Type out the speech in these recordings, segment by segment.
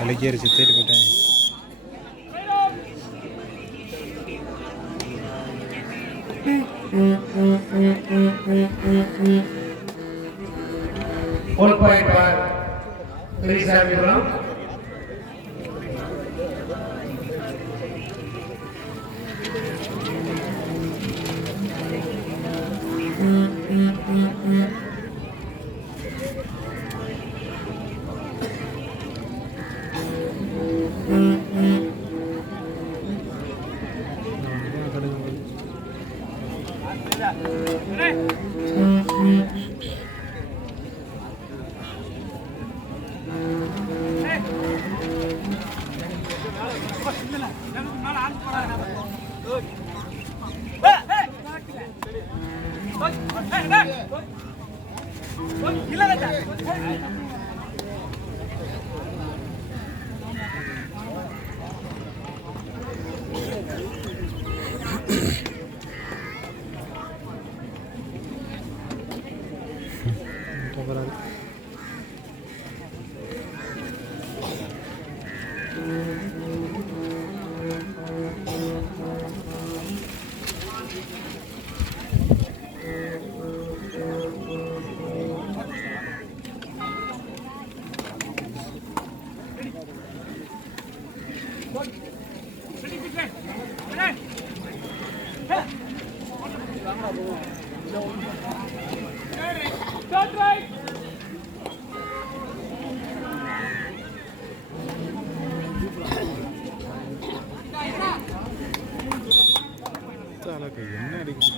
அழகியாரிச்சு தேடி போயிட்டேன். என்ன அடிக்குது?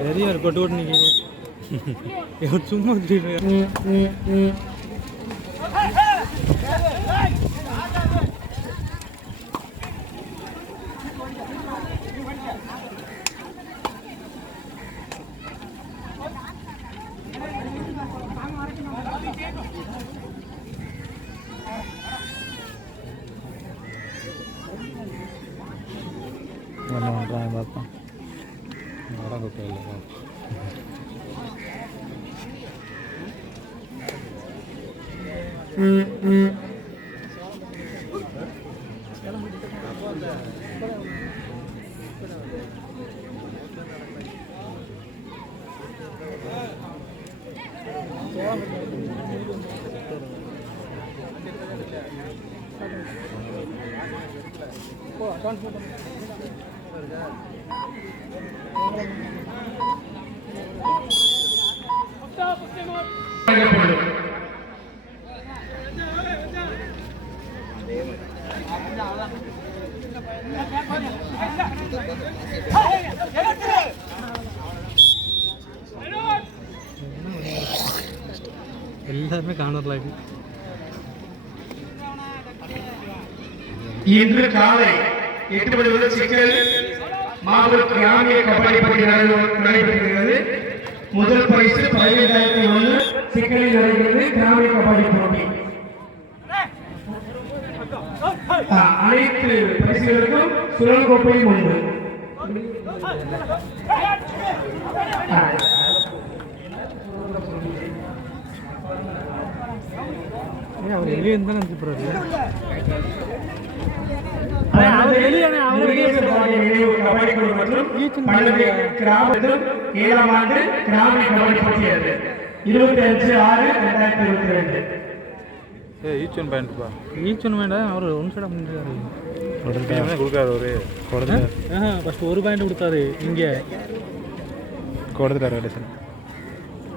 சரியா கொட்டு கொட்டு நிற்கிறேன் சும்மா என்ன பண்ணுறாங்க பார்ப்போம். மரம் கொட்டை இல்லை எல்லாருமே காணலாங்க. இன்று காலை 8 மணி முதல் சிக்கல் மாபெரும் கிராமிய கபடி போட்டி நடைபெறுகிறது. முதல் பரிசு 15,001 சிக்கலில் நடைபெறுகிறது கிராமிய கபடி போட்டி. அனைத்து பரிசுகளுக்கும் சுழல் கோப்பையும் உண்டு. அவர் வெளியே இருந்தாலும் அனுப்பிடுறாரு. கிராமத்தில் 7ஆம் ஆண்டு கிராமிய கபடி போட்டி 25/6/2022. ஈச்சன் பேண்ட்ப்பா. ஈச்சன் பேண்டா அவர் ஒன் சைடாக பண்ணிருக்காரு. கொடுக்காரு ஒரு ஃபஸ்ட் ஒரு பாயிண்ட் கொடுத்தாரு. இங்கே கொடுத்துட்டாரு கடைசி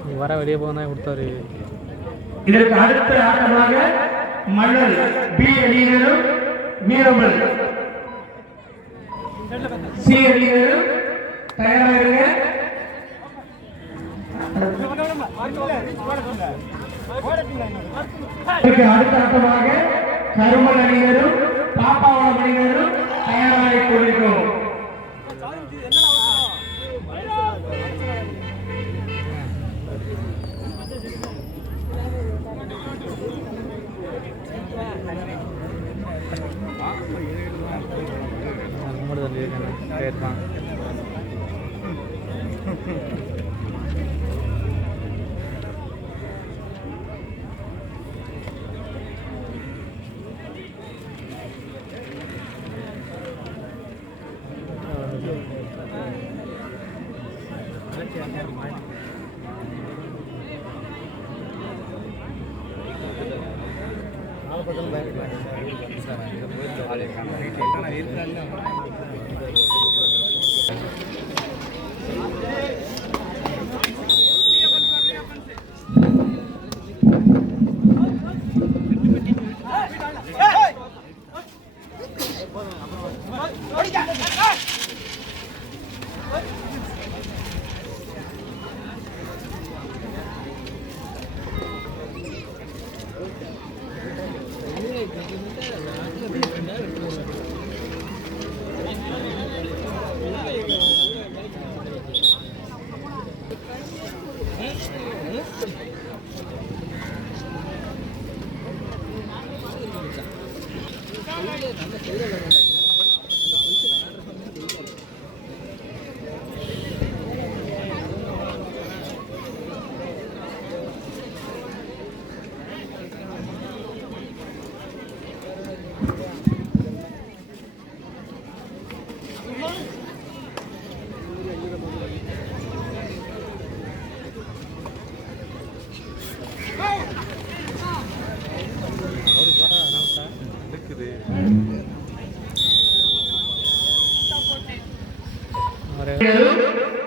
நீ வர வெளியே போனா கொடுத்தாரு. இதற்கு அடுத்த ஆட்டமாக மல்லல் பி அணியினரும் வீரமல் சி அணியினரும் தயாராக அடுத்த ஆட்டமாக கருமல் அணியினரும் பாப்பாவளம் அணியினரும் தயாராக கொண்டிருக்கிறோம். கேட்பான்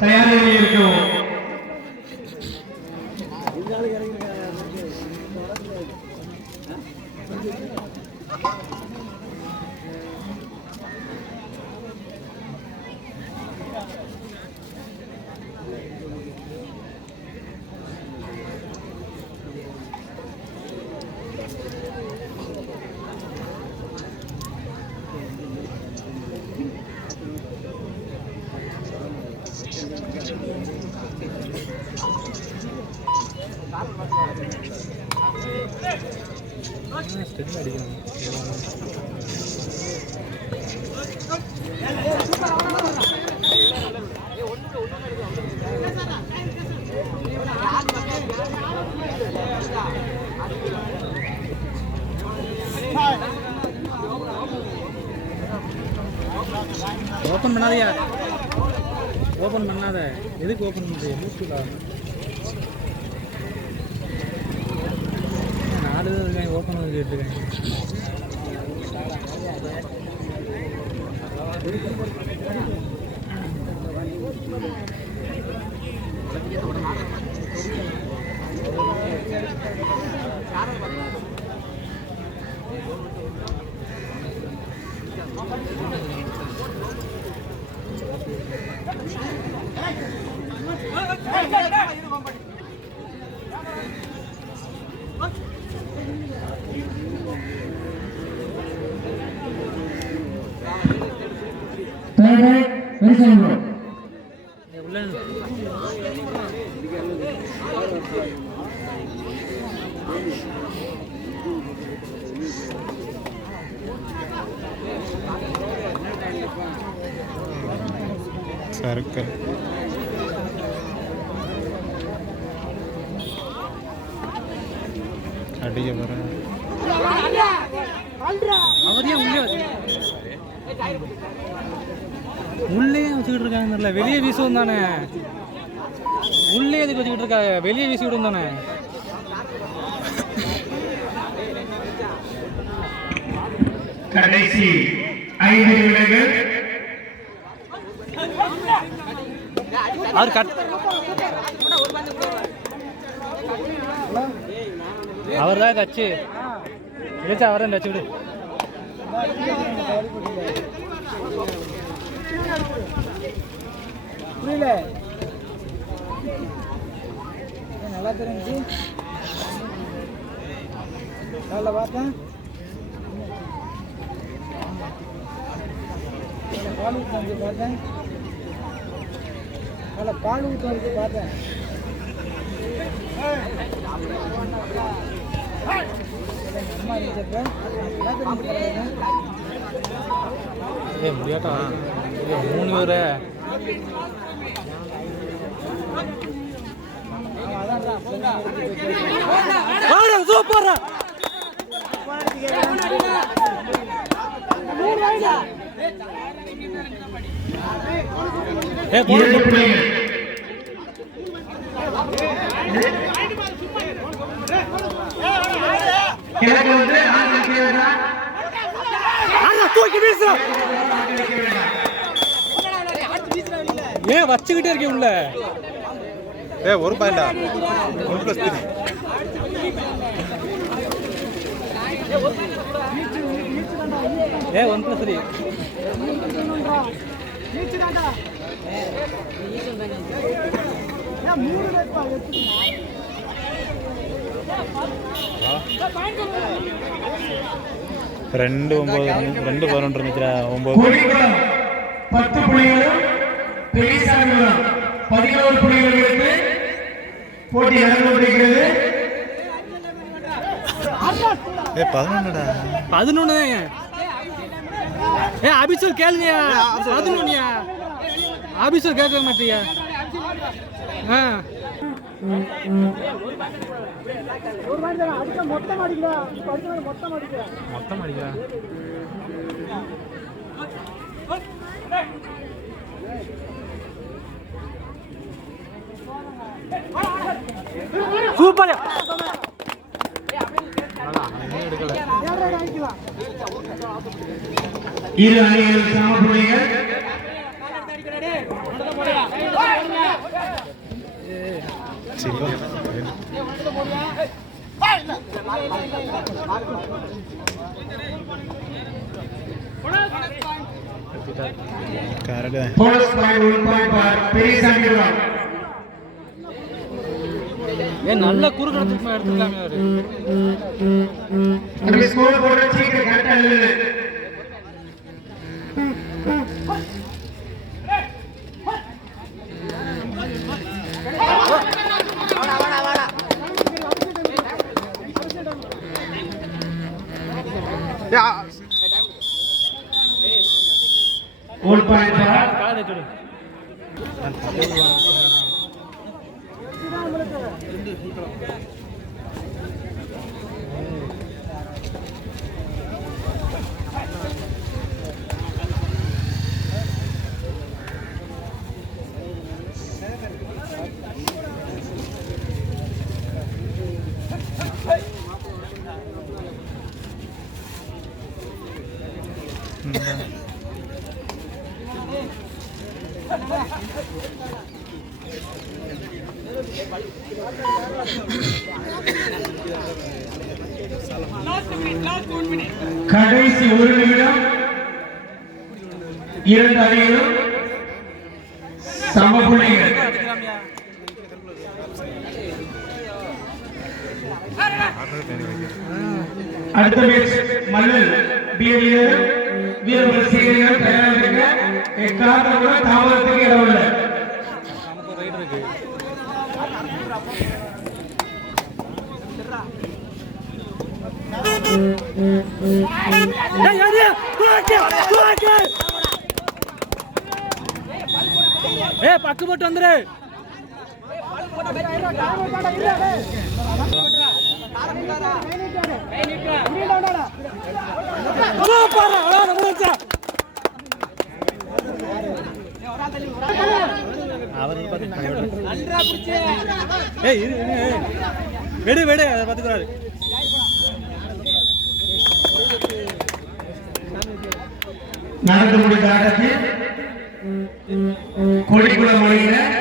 தயாராக இருக்கிறோம். ஓப்பன் பண்ணாதயா, ஓப்பன் பண்ணாத. எதுக்கு ஓப்பன் பண்ணுறது? யூஸ்ஃபுல்லா 4 இருக்காங்க, ஓப்பன் பண்ணி கேட்டுருக்காங்க. சர்க்கிள் அடிக்க போகிறேன். அவரையே உள்ளே வச்சுக்கிட்டு இருக்காங்க. வெளியே வீசுவோம் தானே, உள்ளே எதுக்கு வச்சுக்கிட்டு இருக்காங்க? வெளியே வீசி விடும் தானே. கடைசி 5 நிமிடங்கள். அவர் கட் அவர் தான் தச்சு இல்லைச்சா அவரை தச்சு விடு. புரியல நல்லா தெரிஞ்சு காலைல பார்த்தேன் பால் ஊற்று வந்து பார்த்தேன் காலைல பால் ஊற்று வந்து பார்த்தேன் அம்மா இருந்துச்சப்ப நல்லா தெரிஞ்சு முடியாட்டா 3 பேர் சூப்பர். தூக்கி வீசு. ஏன் வச்சுக்கிட்டே இருக்கேன் உள்ள. ஒரு பாயிண்டா 1+3. ஏ 1+3 2-9 இருந்துச்சுடா 9 10 புள்ளிகளும் பெரியசாமிகளும் 11 புள்ளிகள் எடுத்து போட்டி நடந்து கொண்டிருக்கிறது. 11டா 11 தான். ஏ அபிஷேக் கேளுங்கயா 11யா அபிஷேக் கேட்க மாட்டியா. மொத்தம் அடிக்கிறா சூப்பர். இரு அணிகள் சம புள்ளிகள். Bonus point 1 point for Periyasamy. ஏ நல்ல குறுக்கு எடுத்துக்கலாமே அவரு. அந்த ஸ்கோர் போர்டு சீக்கிரம் கரெக்டா எழுது. ஒரு பாயிண்ட் பார். காலை தொடு. கடைசி 1 நிமிடம். 2 அணிகளும் சம புள்ளிகள். அடுத்த மேட்ச் மல்லல் பிஎல்ஏ வீரர்கள் சீனியர் தயாராக இருக்க. எக்காரணம் கூட தாமதத்துக்கு இடம் இல்லை. நமக்கு ஒரு ரைட் இருக்கு. ஏ பக்கு போட்டு வந்துரு. வெடு வெடு அதை பார்த்துக்கிறாரு. நடந்து முடிந்த ஆட்டத்தில் கொடிக்குளம் அணியினர்